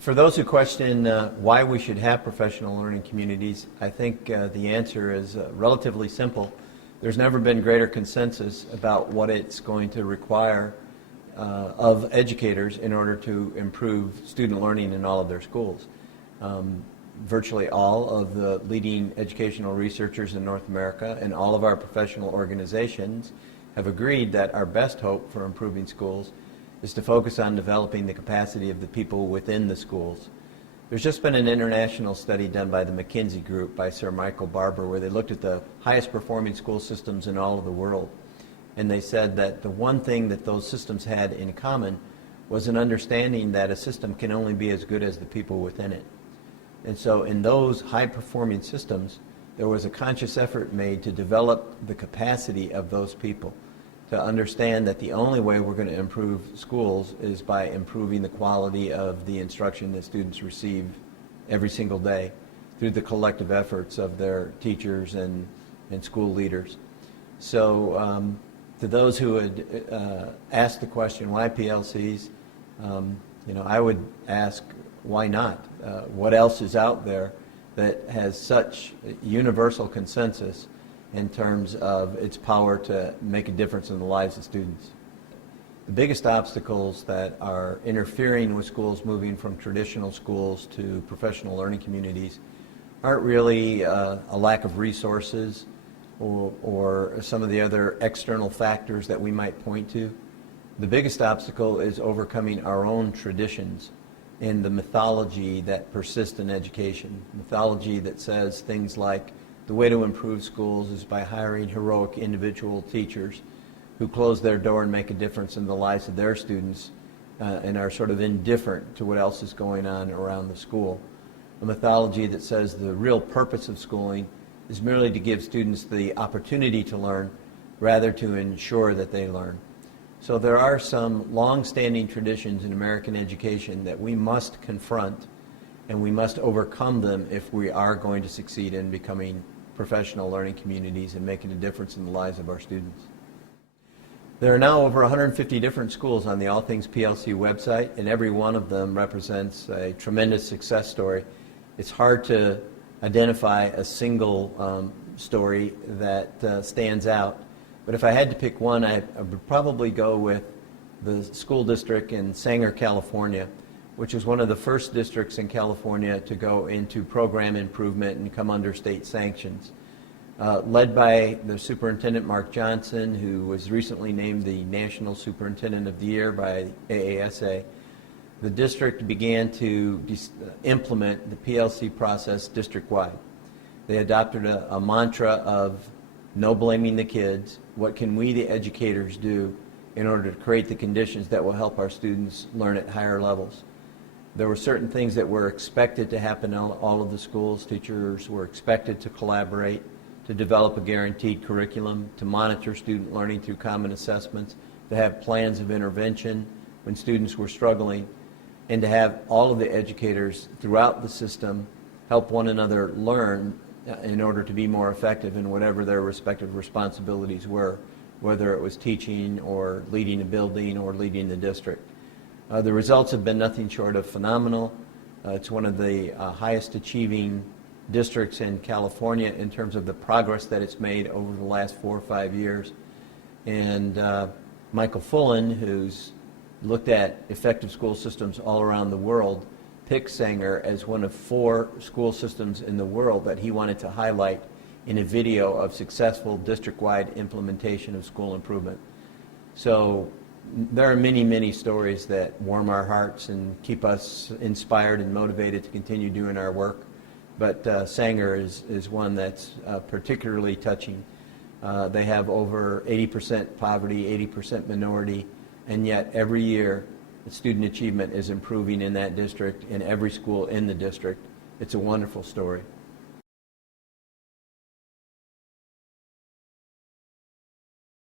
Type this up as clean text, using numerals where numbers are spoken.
For those who question why we should have professional learning communities, I think the answer is relatively simple. There's never been greater consensus about what it's going to require of educators in order to improve student learning in all of their schools. Virtually all of the leading educational researchers in North America and all of our professional organizations have agreed that our best hope for improving schools is to focus on developing the capacity of the people within the schools. There's just been an international study done by the McKinsey Group by Sir Michael Barber where they looked at the highest performing school systems in all of the world. And they said that the one thing that those systems had in common was an understanding that a system can only be as good as the people within it. And so in those high performing systems, there was a conscious effort made to develop the capacity of those people, to understand that the only way we're going to improve schools is by improving the quality of the instruction that students receive every single day through the collective efforts of their teachers and school leaders. So to those who had asked the question, why PLCs, I would ask, why not? What else is out there that has such universal consensus in terms of its power to make a difference in the lives of students? The biggest obstacles that are interfering with schools moving from traditional schools to professional learning communities aren't really a lack of resources or some of the other external factors that we might point to. The biggest obstacle is overcoming our own traditions and the mythology that persists in education. Mythology that says things like the way to improve schools is by hiring heroic individual teachers who close their door and make a difference in the lives of their students and are sort of indifferent to what else is going on around the school. A mythology that says the real purpose of schooling is merely to give students the opportunity to learn rather to ensure that they learn. So there are some long-standing traditions in American education that we must confront, and we must overcome them if we are going to succeed in becoming professional learning communities and making a difference in the lives of our students. There are now over 150 different schools on the All Things PLC website, and every one of them represents a tremendous success story. It's hard to identify a single story that stands out. But if I had to pick one, I would probably go with the school district in Sanger, California, which is one of the first districts in California to go into program improvement and come under state sanctions. Led by the superintendent, Mark Johnson, who was recently named the National Superintendent of the Year by AASA, the district began to implement the PLC process district-wide. They adopted a mantra of no blaming the kids. What can we, the educators, do in order to create the conditions that will help our students learn at higher levels? There were certain things that were expected to happen in all of the schools. Teachers were expected to collaborate, to develop a guaranteed curriculum, to monitor student learning through common assessments, to have plans of intervention when students were struggling, and to have all of the educators throughout the system help one another learn in order to be more effective in whatever their respective responsibilities were, whether it was teaching or leading a building or leading the district. The results have been nothing short of phenomenal. It's one of the highest achieving districts in California in terms of the progress that it's made over the last 4 or 5 years. And Michael Fullen, who's looked at effective school systems all around the world, picked Sanger as one of 4 school systems in the world that he wanted to highlight in a video of successful district-wide implementation of school improvement. So there are many, many stories that warm our hearts and keep us inspired and motivated to continue doing our work. But Sanger is one that's particularly touching. They have over 80% poverty, 80% minority, and yet every year student achievement is improving in that district, in every school in the district. It's a wonderful story.